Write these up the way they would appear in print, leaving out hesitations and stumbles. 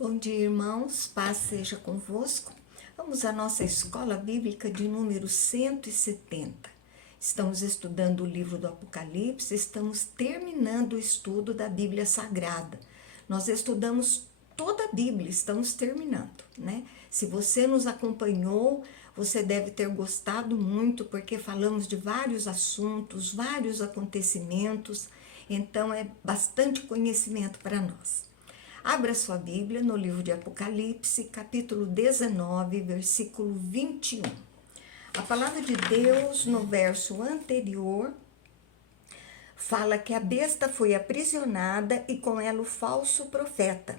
Bom dia, irmãos. Paz seja convosco. Vamos à nossa escola bíblica de número 170. Estamos estudando o livro do Apocalipse, estamos terminando o estudo da Bíblia Sagrada. Nós estudamos toda a Bíblia, estamos terminando, né? Se você nos acompanhou, você deve ter gostado muito, porque falamos de vários assuntos, vários acontecimentos, então é bastante conhecimento para nós. Abra sua Bíblia no livro de Apocalipse, capítulo 19, versículo 21. A palavra de Deus, no verso anterior, fala que a besta foi aprisionada e com ela o falso profeta,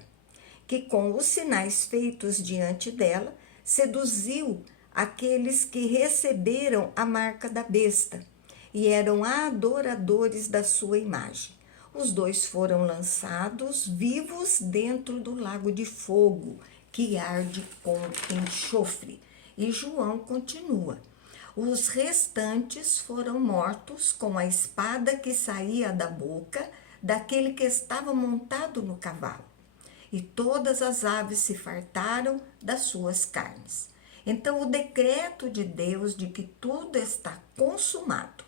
que com os sinais feitos diante dela, seduziu aqueles que receberam a marca da besta e eram adoradores da sua imagem. Os dois foram lançados vivos dentro do lago de fogo, que arde com enxofre. E João continua. Os restantes foram mortos com a espada que saía da boca daquele que estava montado no cavalo. E todas as aves se fartaram das suas carnes. Então, o decreto de Deus de que tudo está consumado.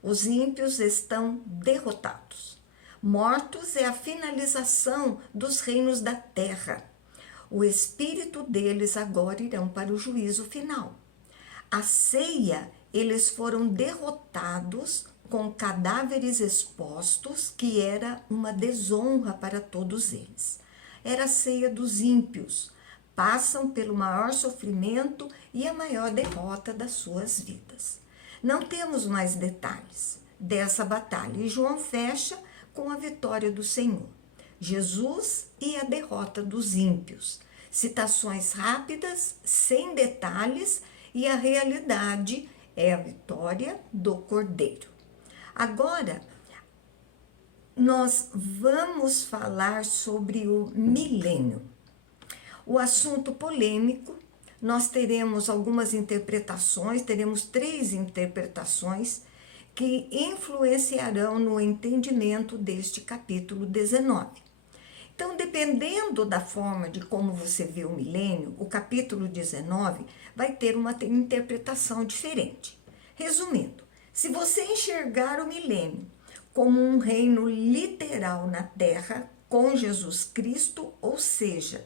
Os ímpios estão derrotados. Mortos é a finalização dos reinos da terra. O espírito deles agora irão para o juízo final. A ceia, eles foram derrotados com cadáveres expostos, que era uma desonra para todos eles. Era a ceia dos ímpios. Passam pelo maior sofrimento e a maior derrota das suas vidas. Não temos mais detalhes dessa batalha e João fecha com a vitória do Senhor, Jesus e a derrota dos ímpios. Citações rápidas, sem detalhes, e a realidade é a vitória do Cordeiro. Agora, nós vamos falar sobre o milênio. O assunto polêmico, nós teremos algumas interpretações, teremos 3 interpretações que influenciarão no entendimento deste capítulo 19. Então, dependendo da forma de como você vê o milênio, o capítulo 19 vai ter uma interpretação diferente. Resumindo, se você enxergar o milênio como um reino literal na terra com Jesus Cristo, ou seja,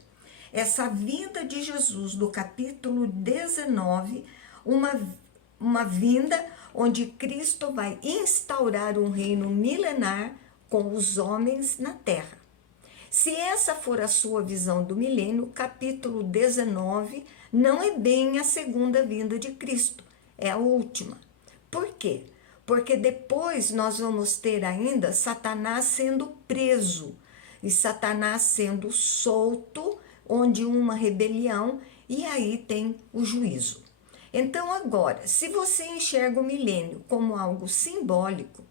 essa vinda de Jesus do capítulo 19, uma vinda onde Cristo vai instaurar um reino milenar com os homens na terra. Se essa for a sua visão do milênio, capítulo 19 não é bem a segunda vinda de Cristo, é a última. Por quê? Porque depois nós vamos ter ainda Satanás sendo preso e Satanás sendo solto, onde uma rebelião, e aí tem o juízo. Então agora, se você enxerga o milênio como algo simbólico,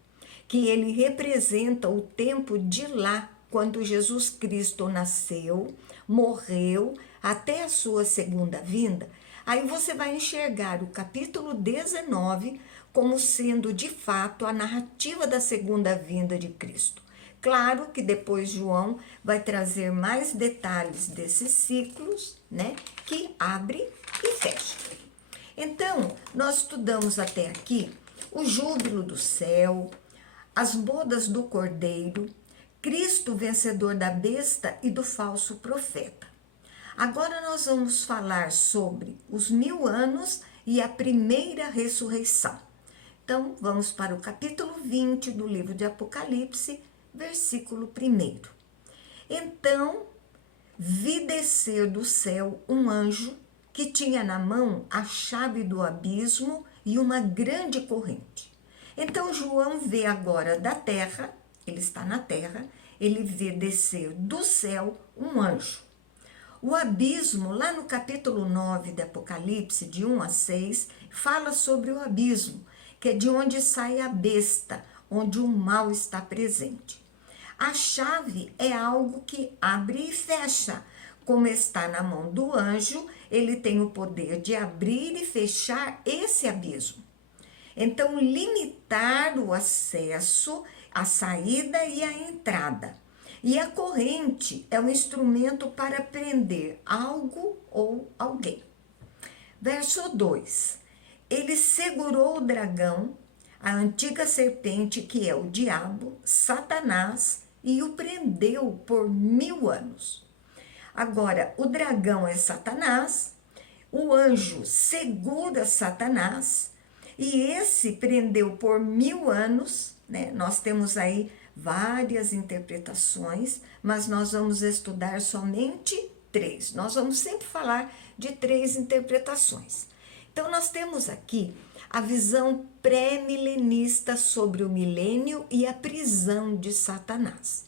que ele representa o tempo de lá, quando Jesus Cristo nasceu, morreu, até a sua segunda vinda, aí você vai enxergar o capítulo 19 como sendo de fato a narrativa da segunda vinda de Cristo. Claro que depois João vai trazer mais detalhes desses ciclos, né, que abre e fecha. Então, nós estudamos até aqui o júbilo do céu, as bodas do Cordeiro, Cristo vencedor da besta e do falso profeta. Agora nós vamos falar sobre os 1000 anos e a primeira ressurreição. Então, vamos para o capítulo 20 do livro de Apocalipse, versículo 1. Então, vi descer do céu um anjo que tinha na mão a chave do abismo e uma grande corrente. Então, João vê agora da terra, ele está na terra, ele vê descer do céu um anjo. O abismo, lá no capítulo 9 de Apocalipse, de 1 a 6, fala sobre o abismo, que é de onde sai a besta, onde o mal está presente. A chave é algo que abre e fecha. Como está na mão do anjo, ele tem o poder de abrir e fechar esse abismo. Então, limitar o acesso, a saída e a entrada. E a corrente é um instrumento para prender algo ou alguém. Verso 2. Ele segurou o dragão, a antiga serpente, que é o diabo, Satanás, e o prendeu por 1000 anos. Agora, o dragão é Satanás, o anjo segura Satanás, e esse prendeu por 1000 anos, né? Nós temos aí várias interpretações, mas nós vamos estudar somente 3. Nós vamos sempre falar de 3 interpretações. Então, nós temos aqui a visão pré-milenista sobre o milênio e a prisão de Satanás.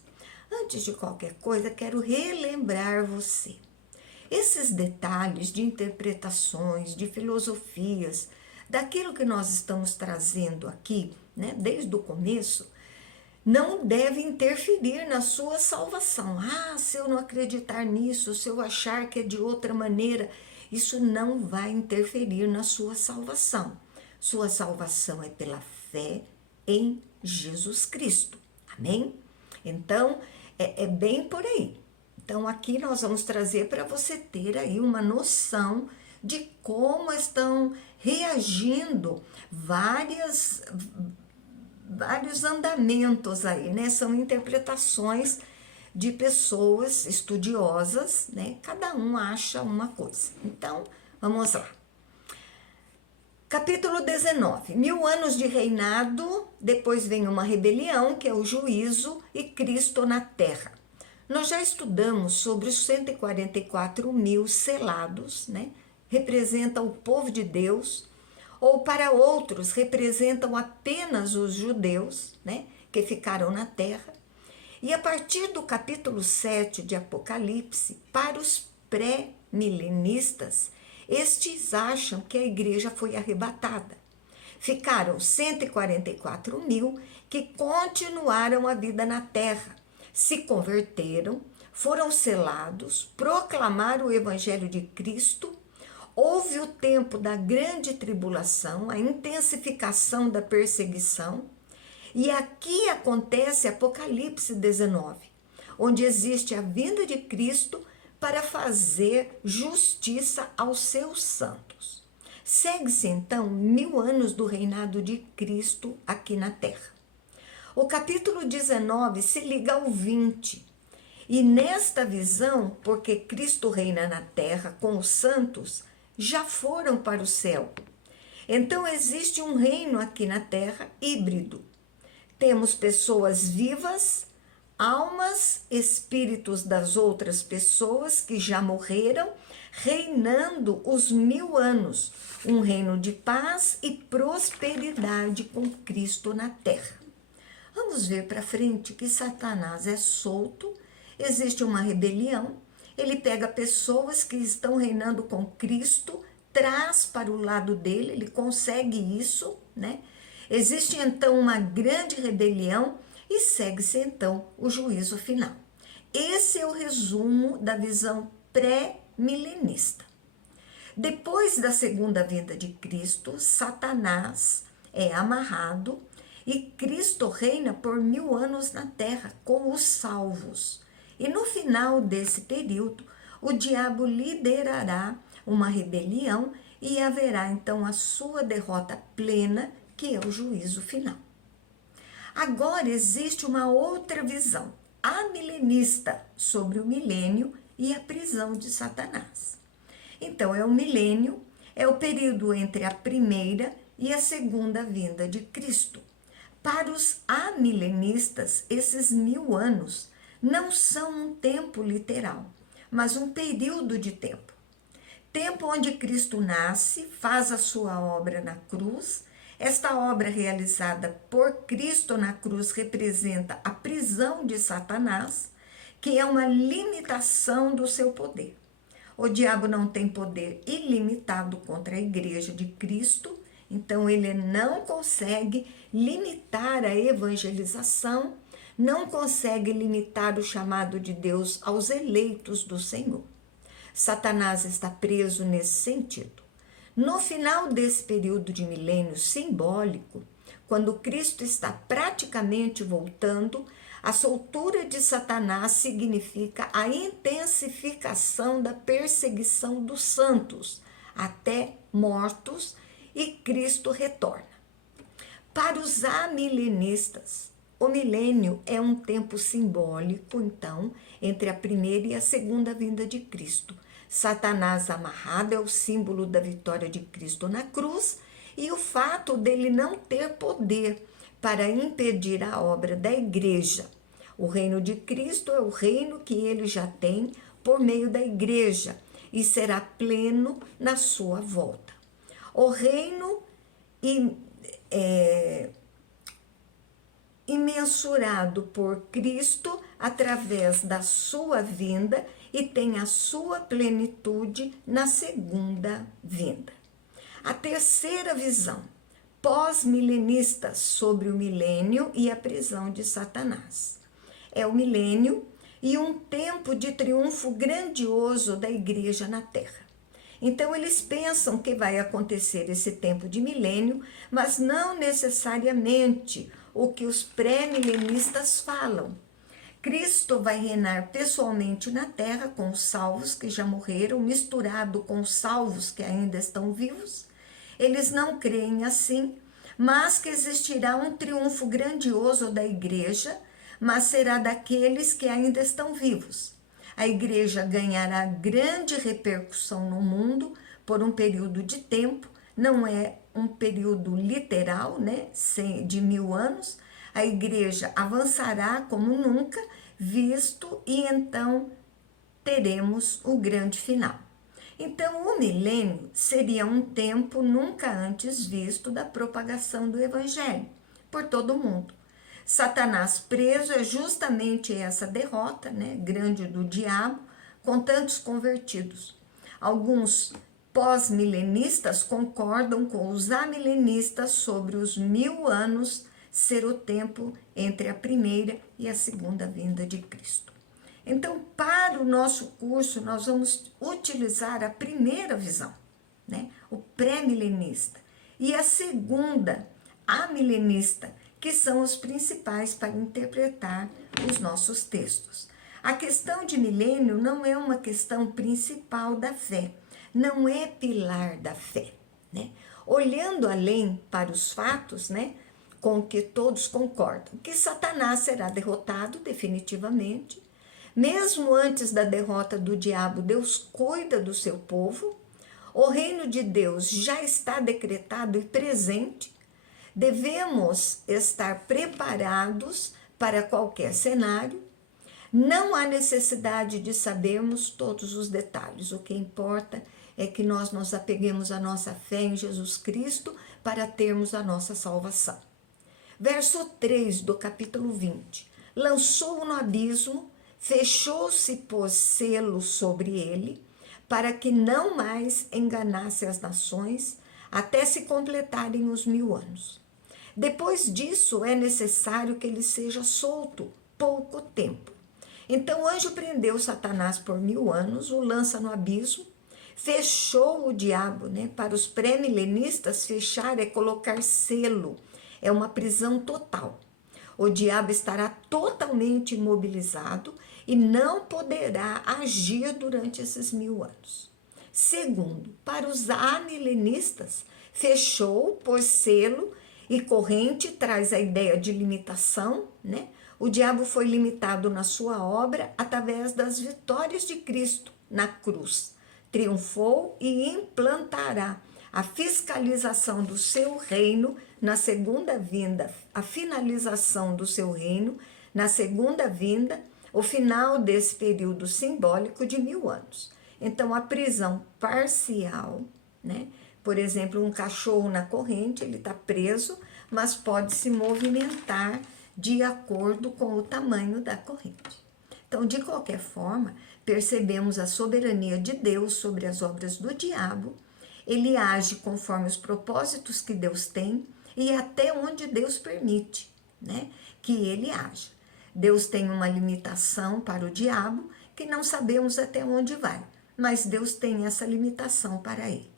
Antes de qualquer coisa, quero relembrar você. Esses detalhes de interpretações, de filosofias, daquilo que nós estamos trazendo aqui, né, desde o começo, não deve interferir na sua salvação. Se eu não acreditar nisso, se eu achar que é de outra maneira, isso não vai interferir na sua salvação. Sua salvação é pela fé em Jesus Cristo. Amém? Então, é bem por aí. Então, aqui nós vamos trazer para você ter aí uma noção de como estão reagindo vários andamentos aí, né? São interpretações de pessoas estudiosas, né? Cada um acha uma coisa. Então, vamos lá. Capítulo 19. 1000 anos de reinado, depois vem uma rebelião, que é o juízo, e Cristo na terra. Nós já estudamos sobre os 144.000 selados, né? Representa o povo de Deus, ou para outros representam apenas os judeus, né, que ficaram na terra. E a partir do capítulo 7 de Apocalipse, para os pré-milenistas, estes acham que a igreja foi arrebatada. Ficaram 144.000 que continuaram a vida na terra, se converteram, foram selados, proclamaram o evangelho de Cristo. Houve o tempo da grande tribulação, a intensificação da perseguição, e aqui acontece Apocalipse 19, onde existe a vinda de Cristo para fazer justiça aos seus santos. Segue-se então 1000 anos do reinado de Cristo aqui na terra. O capítulo 19 se liga ao 20, e nesta visão, porque Cristo reina na terra com os santos, já foram para o céu. Então existe um reino aqui na terra híbrido. Temos pessoas vivas, almas, espíritos das outras pessoas que já morreram, reinando os 1000 anos, um reino de paz e prosperidade com Cristo na terra. Vamos ver para frente que Satanás é solto, existe uma rebelião, ele pega pessoas que estão reinando com Cristo, traz para o lado dele, ele consegue isso, né? Existe então uma grande rebelião e segue-se então o juízo final. Esse é o resumo da visão pré-milenista. Depois da segunda vinda de Cristo, Satanás é amarrado e Cristo reina por 1000 anos na terra com os salvos. E no final desse período, o diabo liderará uma rebelião e haverá então a sua derrota plena, que é o juízo final. Agora existe uma outra visão, amilenista, sobre o milênio e a prisão de Satanás. Então, é o milênio, é o período entre a primeira e a segunda vinda de Cristo. Para os amilenistas, esses 1000 anos não são um tempo literal, mas um período de tempo. Tempo onde Cristo nasce, faz a sua obra na cruz. Esta obra realizada por Cristo na cruz representa a prisão de Satanás, que é uma limitação do seu poder. O diabo não tem poder ilimitado contra a igreja de Cristo, então ele não consegue limitar a evangelização, não consegue limitar o chamado de Deus aos eleitos do Senhor. Satanás está preso nesse sentido. No final desse período de milênio simbólico, quando Cristo está praticamente voltando, A soltura de Satanás significa a intensificação da perseguição dos santos até mortos, e Cristo retorna. Para os amilenistas, o milênio é um tempo simbólico, então, entre a primeira e a segunda vinda de Cristo. Satanás amarrado é o símbolo da vitória de Cristo na cruz e o fato dele não ter poder para impedir a obra da igreja. O reino de Cristo é o reino que ele já tem por meio da igreja e será pleno na sua volta. O reino imensurado por Cristo através da sua vinda e tem a sua plenitude na segunda vinda. A terceira visão, pós-milenista sobre o milênio e a prisão de Satanás. É o milênio e um tempo de triunfo grandioso da igreja na terra. Então eles pensam que vai acontecer esse tempo de milênio, mas não necessariamente o que os pré-milenistas falam. Cristo vai reinar pessoalmente na terra com os salvos que já morreram, misturado com os salvos que ainda estão vivos. Eles não creem assim, mas que existirá um triunfo grandioso da igreja, mas será daqueles que ainda estão vivos. A igreja ganhará grande repercussão no mundo por um período de tempo, não é um período literal, né, de 1000 anos. A igreja avançará como nunca visto e então teremos o grande final. Então, o milênio seria um tempo nunca antes visto da propagação do evangelho por todo o mundo. Satanás preso é justamente essa derrota, né, grande do diabo, com tantos convertidos. Alguns pós-milenistas concordam com os amilenistas sobre os 1000 anos ser o tempo entre a primeira e a segunda vinda de Cristo. Então, para o nosso curso, nós vamos utilizar a primeira visão, né, o pré-milenista, e a segunda, a milenista, que são os principais para interpretar os nossos textos. A questão de milênio não é uma questão principal da fé, não é pilar da fé, né? Olhando além para os fatos, né, com que todos concordam, que Satanás será derrotado definitivamente. Mesmo antes da derrota do diabo, Deus cuida do seu povo. O reino de Deus já está decretado e presente. Devemos estar preparados para qualquer cenário. Não há necessidade de sabermos todos os detalhes. O que importa é que nós nos apeguemos à nossa fé em Jesus Cristo para termos a nossa salvação. Verso 3 do capítulo 20. Lançou-o no abismo, fechou-se, pôs selo sobre ele, para que não mais enganasse as nações, até se completarem os 1000 anos. Depois disso, é necessário que ele seja solto pouco tempo. Então o anjo prendeu Satanás por 1000 anos, o lança no abismo, fechou o diabo, né? Para os pré-milenistas, fechar é colocar selo, é uma prisão total. O diabo estará totalmente imobilizado e não poderá agir durante esses 1000 anos. Segundo, para os amilenistas, fechou por selo e corrente, traz a ideia de limitação, né? O diabo foi limitado na sua obra através das vitórias de Cristo na cruz. Triunfou e implantará a fiscalização do seu reino na segunda vinda, a finalização do seu reino na segunda vinda, o final desse período simbólico de 1000 anos. Então, a prisão parcial, né? Por exemplo, um cachorro na corrente, ele está preso, mas pode se movimentar de acordo com o tamanho da corrente. Então, de qualquer forma, percebemos a soberania de Deus sobre as obras do diabo. Ele age conforme os propósitos que Deus tem e até onde Deus permite, né, que ele haja. Deus tem uma limitação para o diabo que não sabemos até onde vai, mas Deus tem essa limitação para ele.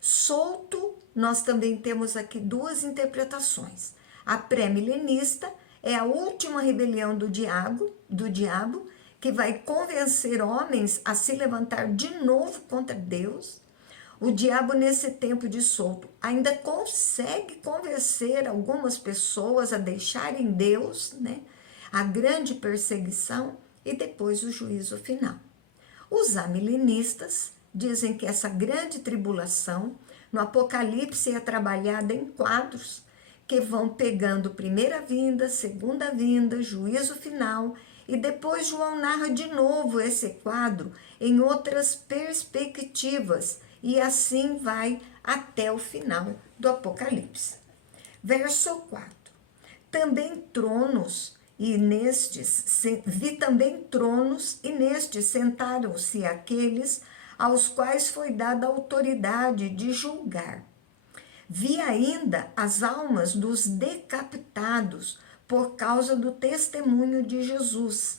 Solto, nós também temos aqui duas interpretações. A pré-milenista é a última rebelião do diabo, que vai convencer homens a se levantar de novo contra Deus. O diabo, nesse tempo de solto, ainda consegue convencer algumas pessoas a deixarem Deus, né? A grande perseguição e depois o juízo final. Os amilenistas dizem que essa grande tribulação no Apocalipse é trabalhada em quadros que vão pegando primeira vinda, segunda vinda, juízo final, e depois João narra de novo esse quadro em outras perspectivas, e assim vai até o final do Apocalipse. Verso 4. Também tronos, vi também tronos, e nestes sentaram-se aqueles aos quais foi dada a autoridade de julgar. Vi ainda as almas dos decapitados por causa do testemunho de Jesus,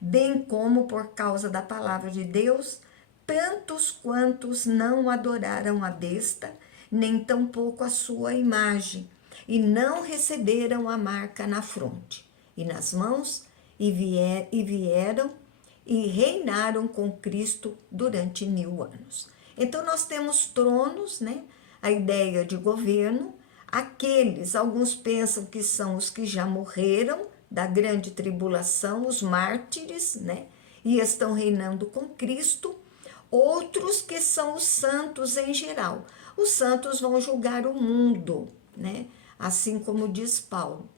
bem como por causa da palavra de Deus, tantos quantos não adoraram a besta, nem tampouco a sua imagem, e não receberam a marca na fronte e nas mãos, e vieram e reinaram com Cristo durante 1000 anos. Então nós temos tronos, né? A ideia de governo, alguns pensam que são os que já morreram da grande tribulação, os mártires, né? E estão reinando com Cristo. Outros que são os santos em geral. Os santos vão julgar o mundo, né? Assim como diz Paulo.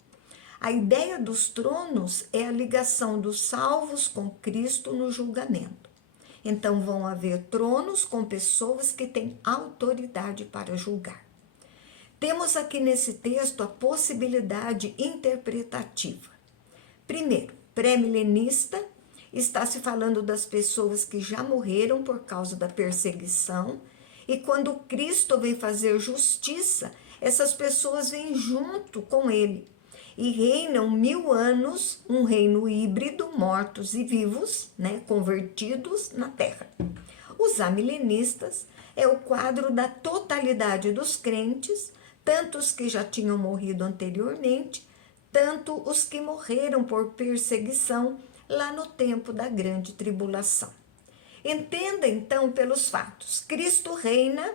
A ideia dos tronos é a ligação dos salvos com Cristo no julgamento. Então vão haver tronos com pessoas que têm autoridade para julgar. Temos aqui nesse texto a possibilidade interpretativa. Primeiro, pré-milenista, está se falando das pessoas que já morreram por causa da perseguição, e quando Cristo vem fazer justiça, essas pessoas vêm junto com ele e reinam 1000 anos, um reino híbrido, mortos e vivos, né, convertidos na terra. Os amilenistas é o quadro da totalidade dos crentes, tanto os que já tinham morrido anteriormente, tanto os que morreram por perseguição lá no tempo da grande tribulação. Entenda então pelos fatos. Cristo reina,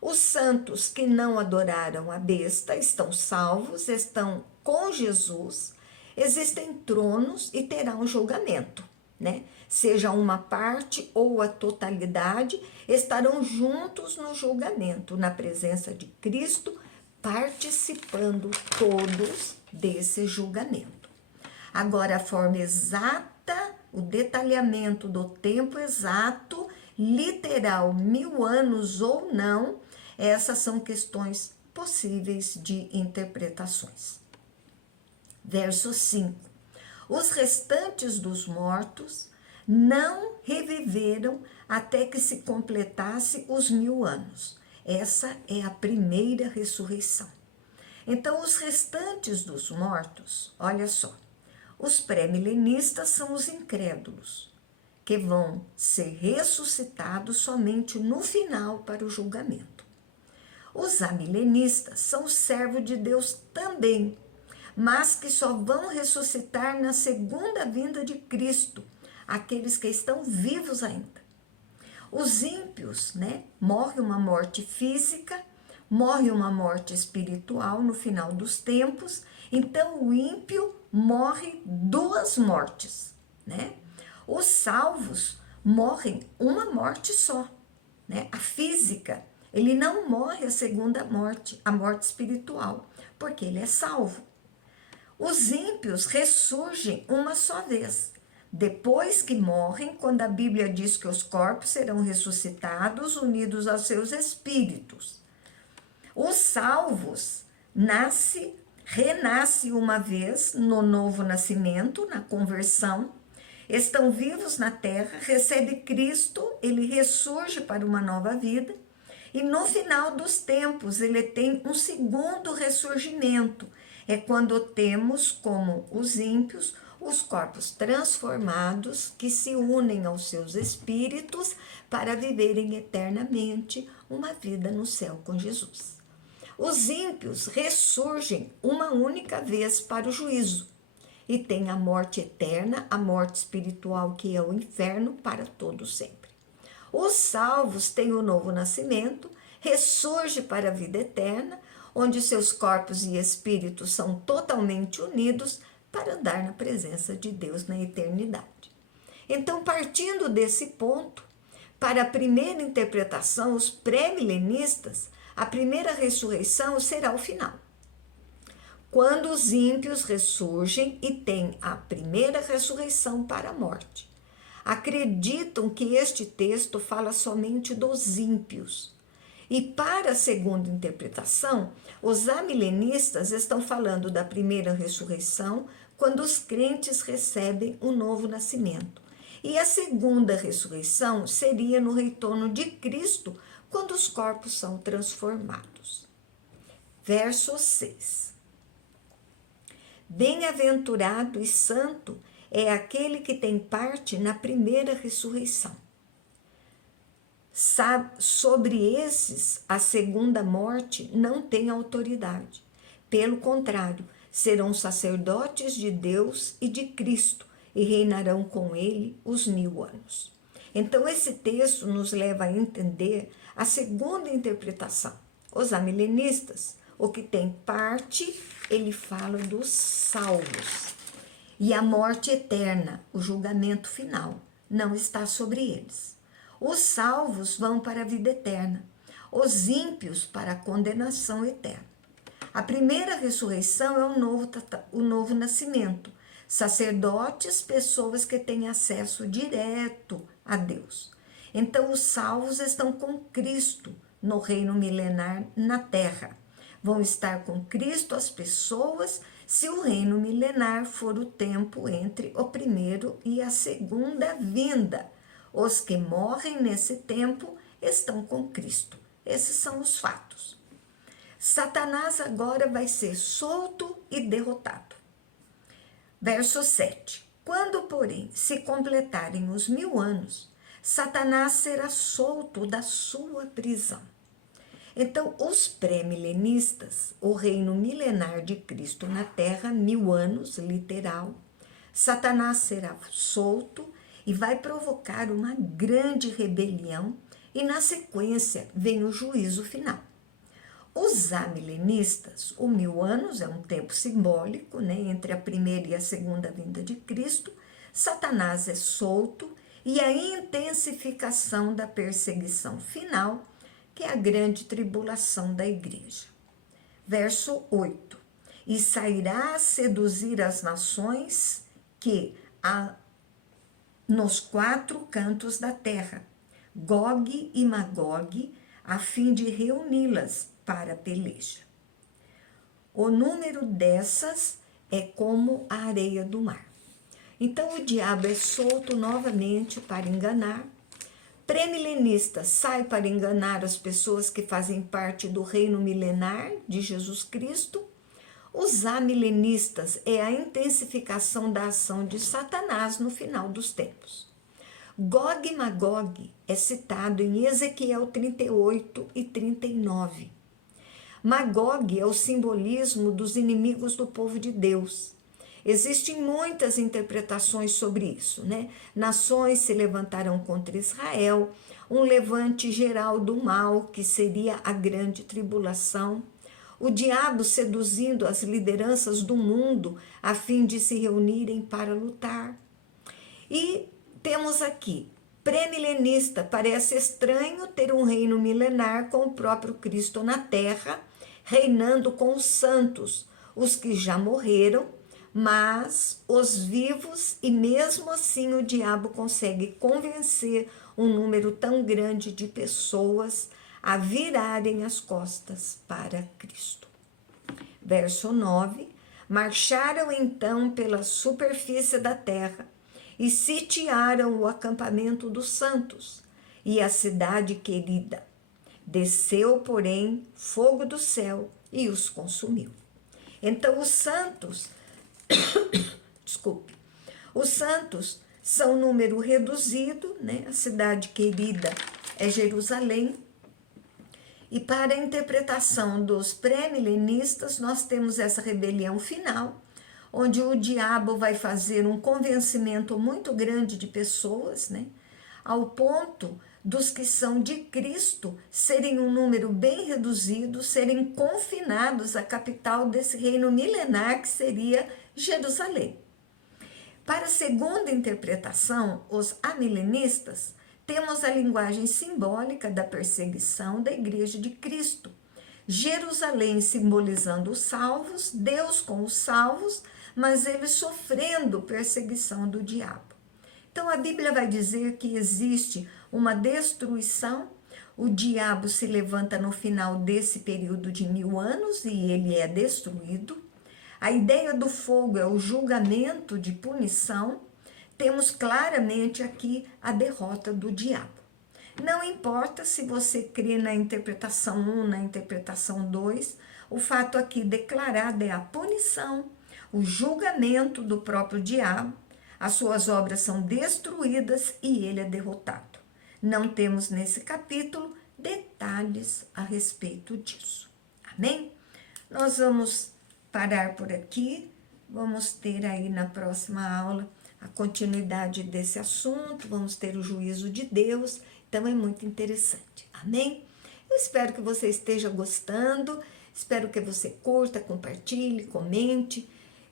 os santos que não adoraram a besta estão salvos, estão com Jesus, existem tronos e terá um julgamento, né? Seja uma parte ou a totalidade, estarão juntos no julgamento, na presença de Cristo, participando todos desse julgamento. Agora, a forma exata, o detalhamento do tempo exato, literal, 1000 anos ou não, essas são questões possíveis de interpretações. Verso 5. Os restantes dos mortos não reviveram até que se completasse os 1000 anos. Essa é a primeira ressurreição. Então, os restantes dos mortos, olha só, os pré-milenistas são os incrédulos, que vão ser ressuscitados somente no final para o julgamento. Os amilenistas são os servos de Deus também, mas que só vão ressuscitar na segunda vinda de Cristo, aqueles que estão vivos ainda. Os ímpios, né, morrem uma morte física, morre uma morte espiritual no final dos tempos, então o ímpio morre 2 mortes, né? Os salvos morrem uma morte só, né? A física, ele não morre a segunda morte, a morte espiritual, porque ele é salvo. Os ímpios ressurgem uma só vez, depois que morrem, quando a Bíblia diz que os corpos serão ressuscitados, unidos aos seus espíritos. Os salvos renasce uma vez no novo nascimento, na conversão, estão vivos na terra, recebe Cristo, ele ressurge para uma nova vida, e no final dos tempos ele tem um segundo ressurgimento. É quando temos, como os ímpios, os corpos transformados que se unem aos seus espíritos para viverem eternamente uma vida no céu com Jesus. Os ímpios ressurgem uma única vez para o juízo. e tem a morte eterna, a morte espiritual, que é o inferno, para todo sempre. Os salvos têm o novo nascimento, ressurge para a vida eterna, onde seus corpos e espíritos são totalmente unidos para andar na presença de Deus na eternidade. Então, partindo desse ponto, para a primeira interpretação, os pré-milenistas, a primeira ressurreição será o final, quando os ímpios ressurgem e têm a primeira ressurreição para a morte. Acreditam que este texto fala somente dos ímpios. E para a segunda interpretação, os amilenistas estão falando da primeira ressurreição, quando os crentes recebem um novo nascimento. E a segunda ressurreição seria no retorno de Cristo, quando os corpos são transformados. Verso 6. Bem-aventurado e santo é aquele que tem parte na primeira ressurreição. Sobre esses, a segunda morte não tem autoridade. Pelo contrário, serão sacerdotes de Deus e de Cristo e reinarão com ele os 1000 anos. Então, esse texto nos leva a entender a segunda interpretação. Os amilenistas, o que tem parte, ele fala dos salvos. E a morte eterna, o julgamento final, não está sobre eles. Os salvos vão para a vida eterna, os ímpios para a condenação eterna. A primeira ressurreição é o novo nascimento. Sacerdotes, pessoas que têm acesso direto a Deus. Então, os salvos estão com Cristo no reino milenar na terra. Vão estar com Cristo as pessoas se o reino milenar for o tempo entre o primeiro e a segunda vinda. Os que morrem nesse tempo estão com Cristo. Esses são os fatos. Satanás agora vai ser solto e derrotado. Verso 7. Quando, porém, se completarem os 1000 anos, Satanás será solto da sua prisão. Então, os pré-milenistas, o reino milenar de Cristo na terra, 1000 anos, literal, Satanás será solto e vai provocar uma grande rebelião e, na sequência, vem o juízo final. Os amilenistas, o 1000 anos é um tempo simbólico, né, entre a primeira e a segunda vinda de Cristo. Satanás é solto e a intensificação da perseguição final, que é a grande tribulação da igreja. Verso 8. E sairá a seduzir as nações que nos 4 cantos da terra, Gog e Magog, a fim de reuni-las para a peleja. O número dessas é como a areia do mar. Então, o diabo é solto novamente para enganar. Pré-milenista sai para enganar as pessoas que fazem parte do reino milenar de Jesus Cristo. Os amilenistas é a intensificação da ação de Satanás no final dos tempos. Gog e Magog é citado em Ezequiel 38 e 39. Magog é o simbolismo dos inimigos do povo de Deus. Existem muitas interpretações sobre isso, né? Nações se levantarão contra Israel, um levante geral do mal, que seria a grande tribulação, o diabo seduzindo as lideranças do mundo a fim de se reunirem para lutar. E temos aqui, pré-milenista, parece estranho ter um reino milenar com o próprio Cristo na terra, reinando com os santos, os que já morreram, mas os vivos, e mesmo assim o diabo consegue convencer um número tão grande de pessoas a virarem as costas para Cristo. Verso 9. Marcharam então pela superfície da terra e sitiaram o acampamento dos santos e a cidade querida. Desceu, porém, fogo do céu e os consumiu. Então, os santos, os santos são número reduzido, né? A cidade querida é Jerusalém. E para a interpretação dos pré-milenistas, nós temos essa rebelião final, onde o diabo vai fazer um convencimento muito grande de pessoas, né? Ao ponto dos que são de Cristo serem um número bem reduzido, serem confinados à capital desse reino milenar que seria Jerusalém. Para a segunda interpretação, os amilenistas, temos a linguagem simbólica da perseguição da Igreja de Cristo. Jerusalém simbolizando os salvos, Deus com os salvos, mas eles sofrendo perseguição do diabo. Então a Bíblia vai dizer que existe uma destruição, o diabo se levanta no final desse período de 1000 anos e ele é destruído. A ideia do fogo é o julgamento de punição. Temos claramente aqui a derrota do diabo. Não importa se você crê na interpretação 1, na interpretação 2, o fato aqui declarado é a punição, o julgamento do próprio diabo, as suas obras são destruídas e ele é derrotado. Não temos nesse capítulo detalhes a respeito disso. Amém? Nós vamos parar por aqui, vamos ter aí na próxima aula a continuidade desse assunto, vamos ter o juízo de Deus, então é muito interessante, amém? Eu espero que você esteja gostando, espero que você curta, compartilhe, comente,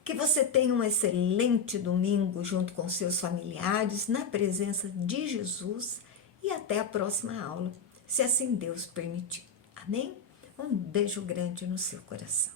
que você tenha um excelente domingo junto com seus familiares, na presença de Jesus, e até a próxima aula, se assim Deus permitir, amém? Um beijo grande no seu coração.